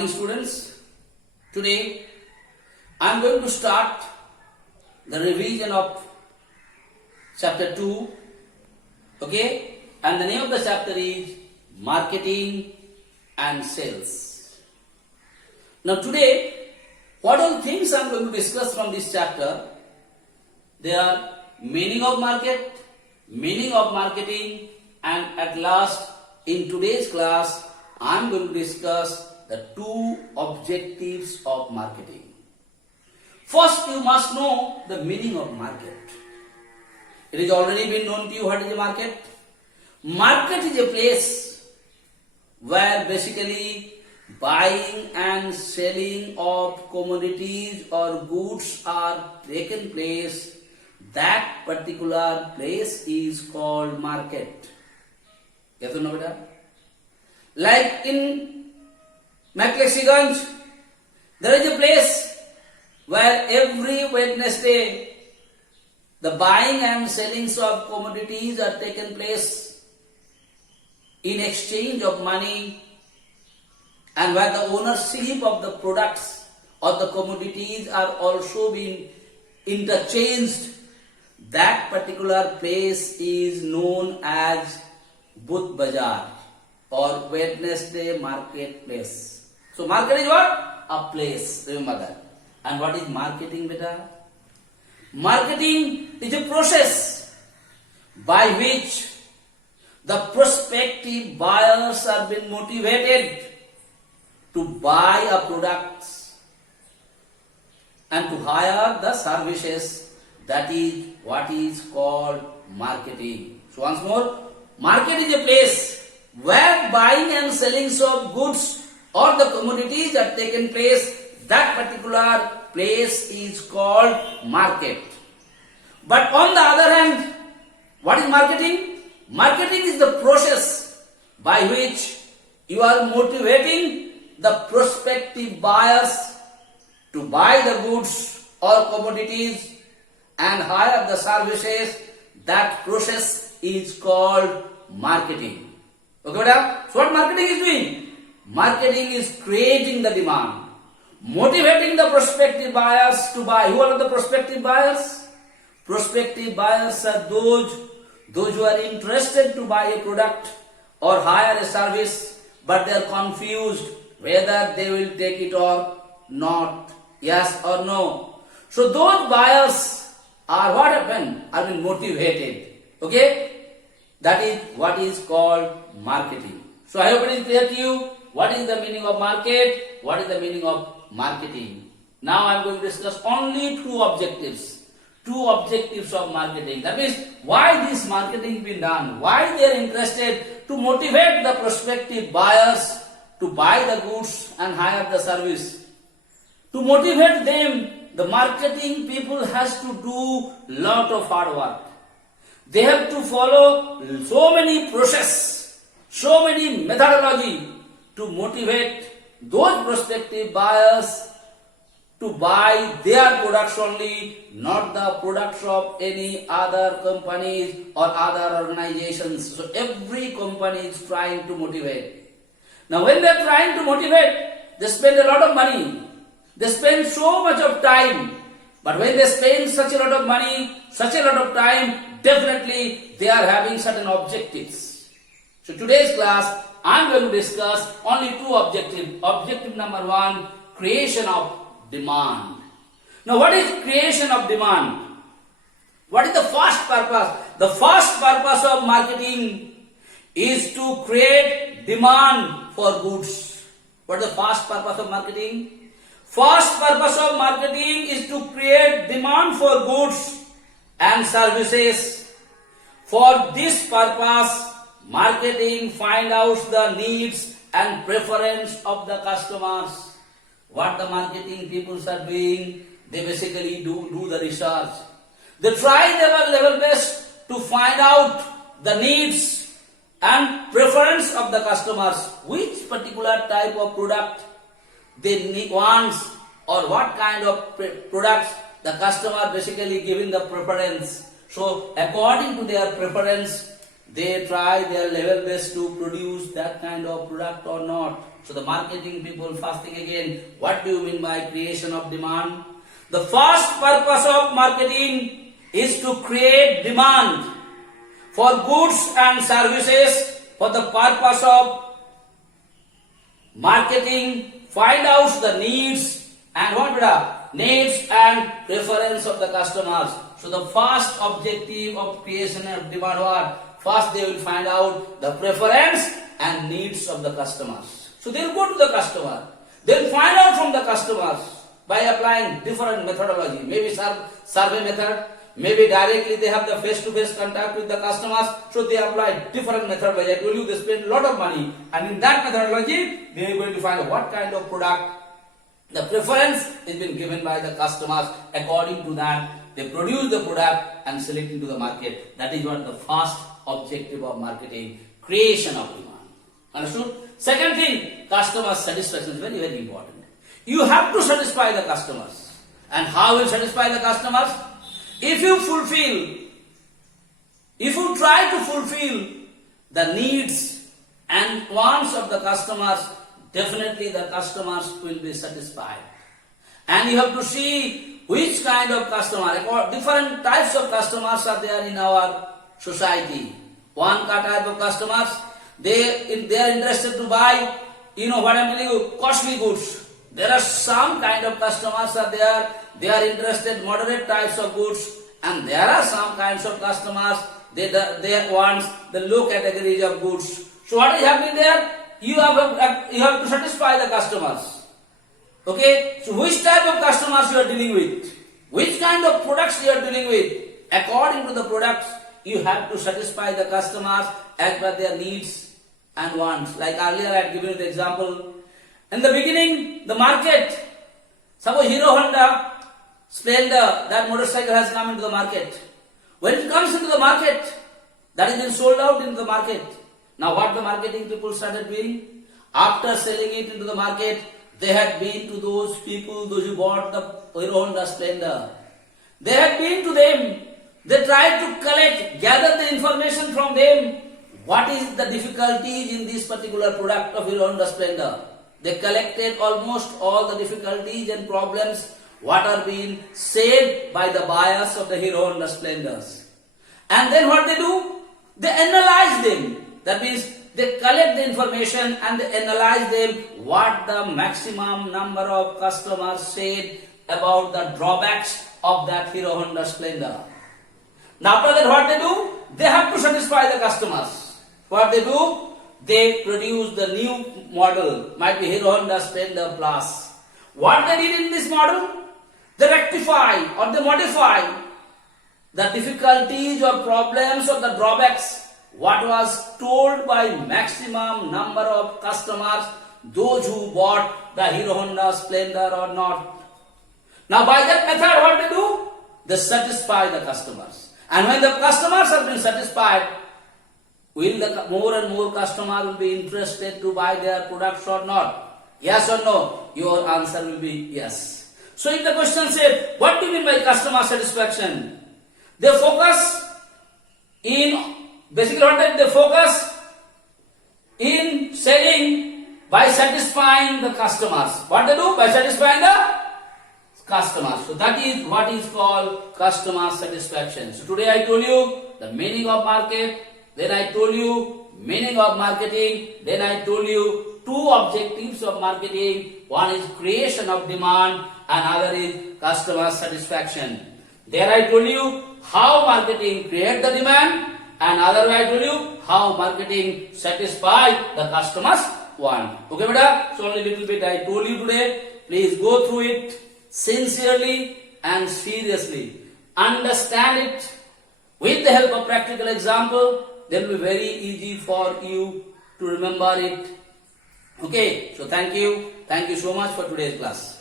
morning, students. Today I am going to start the revision of chapter 2. Okay, and the name of the chapter is Marketing and Sales. Now today, what all things I am going to discuss from this chapter? There are meaning of market, meaning of marketing, and at last in today's class I am going to discuss the two objectives of marketing. First, you must know the meaning of market. It has already been known to you what is a market. Market is a place where basically buying and selling of commodities or goods are taken place. That particular place is called market. Yes or no, beta? Like in McLexiganj, there is a place where every Wednesday the buying and selling of commodities are taken place in exchange of money, and where the ownership of the products or the commodities are also being interchanged. That particular place is known as Budh Bazaar or Wednesday marketplace. So market is what? A place. Remember that. And what is marketing, beta? Marketing is a process by which the prospective buyers are being motivated to buy a product and to hire the services. That is what is called marketing. So once more, market is a place where buying and selling of goods or the commodities are taken place. That particular place is called market. But on the other hand, what is marketing? Marketing is the process by which you are motivating the prospective buyers to buy the goods or commodities and hire the services. That process is called marketing. Okay, beta? So what marketing is doing? Marketing is creating the demand, motivating the prospective buyers to buy. Who are the prospective buyers? Prospective buyers are those who are interested to buy a product or hire a service, but they are confused whether they will take it or not. Yes or no? So those buyers are what happened? Are being motivated. Okay? That is what is called marketing. So I hope it is clear to you. What is the meaning of market? What is the meaning of marketing? Now I am going to discuss only two objectives. Two objectives of marketing. That means why this marketing been done? Why they are interested to motivate the prospective buyers to buy the goods and hire the service. To motivate them, the marketing people has to do lot of hard work. They have to follow so many process, so many methodology to motivate those prospective buyers to buy their products only, not the products of any other companies or other organizations. So every company is trying to motivate. Now when they are trying to motivate, they spend a lot of money. They spend so much of time. But when they spend such a lot of money, such a lot of time, definitely they are having certain objectives. So today's class, I am going to discuss only two objectives. Objective number one, creation of demand. Now what is creation of demand? What is the first purpose? The first purpose of marketing is to create demand for goods. What is the first purpose of marketing? First purpose of marketing is to create demand for goods and services. For this purpose, marketing finds out the needs and preference of the customers. What the marketing people are doing, they basically do the research. They try their level best to find out the needs and preference of the customers. Which particular type of product they want, or what kind of products the customer basically giving the preference. So according to their preference, they try their level best to produce that kind of product or not. So the marketing people, first thing again, what do you mean by creation of demand? The first purpose of marketing is to create demand for goods and services. For the purpose of marketing, find out the needs and needs and preference of the customers. So the first objective of creation of demand was, first they will find out the preference and needs of the customers. So they will go to the customer. They will find out from the customers by applying different methodology. Maybe survey method, maybe directly they have the face-to-face contact with the customers. So they apply different methodology. I told you they spend a lot of money, and in that methodology they are going to find out what kind of product. The preference is been given by the customers. According to that, they produce the product and sell it into the market. That is what the first objective of marketing, creation of demand. Understood? Second thing, customer satisfaction is very, very important. You have to satisfy the customers. And how will you satisfy the customers? If you try to fulfill the needs and wants of the customers, definitely the customers will be satisfied. And you have to see which kind of customer, different types of customers are there in our society. One type of customers, they are interested to buy, what I'm telling you, costly goods. There are some kind of customers are there, they are interested in moderate types of goods, and there are some kinds of customers, they want the low categories of goods. So what is happening there? You have to satisfy the customers. Okay? So which type of customers you are dealing with? Which kind of products you are dealing with? According to the products, you have to satisfy the customers as per their needs and wants. Like earlier I had given you the example. In the beginning, the market, suppose Hero Honda Splendor, that motorcycle has come into the market. When it comes into the market, that has been sold out into the market. Now what the marketing people started doing? After selling it into the market, they had been to those people, those who bought the Hero Honda Splendor. They had been to them. They tried to gather the information from them. What is the difficulties in this particular product of Hero Honda Splendor? They collected almost all the difficulties and problems what are being said by the buyers of the Hero Honda Splendors. And then what they do? They analyze them. That means they collect the information and they analyze them, what the maximum number of customers said about the drawbacks of that Hero Honda Splendor. Now after that what they do? They have to satisfy the customers. What they do? They produce the new model, might be Hero Honda Splendor Plus. What they did in this model? They rectify or they modify the difficulties or problems or the drawbacks what was told by maximum number of customers, those who bought the Hero Honda Splendor or not. Now by that method what they do? They satisfy the customers. And when the customers have been satisfied, will the more and more customers will be interested to buy their products or not? Yes or no? Your answer will be yes. So if the question said, what do you mean by customer satisfaction? They focus in, basically what they focus in selling by satisfying the customers. What they do? By satisfying the customers. So that is what is called customer satisfaction. So today I told you the meaning of market, then I told you meaning of marketing, then I told you two objectives of marketing. One is creation of demand and other is customer satisfaction. There I told you how marketing create the demand and other I told you how marketing satisfy the customers want. Okay beta? So only little bit I told you today. Please go through it sincerely and seriously. Understand it with the help of practical example. Then will be very easy for you to remember it. Okay, so thank you so much for today's class.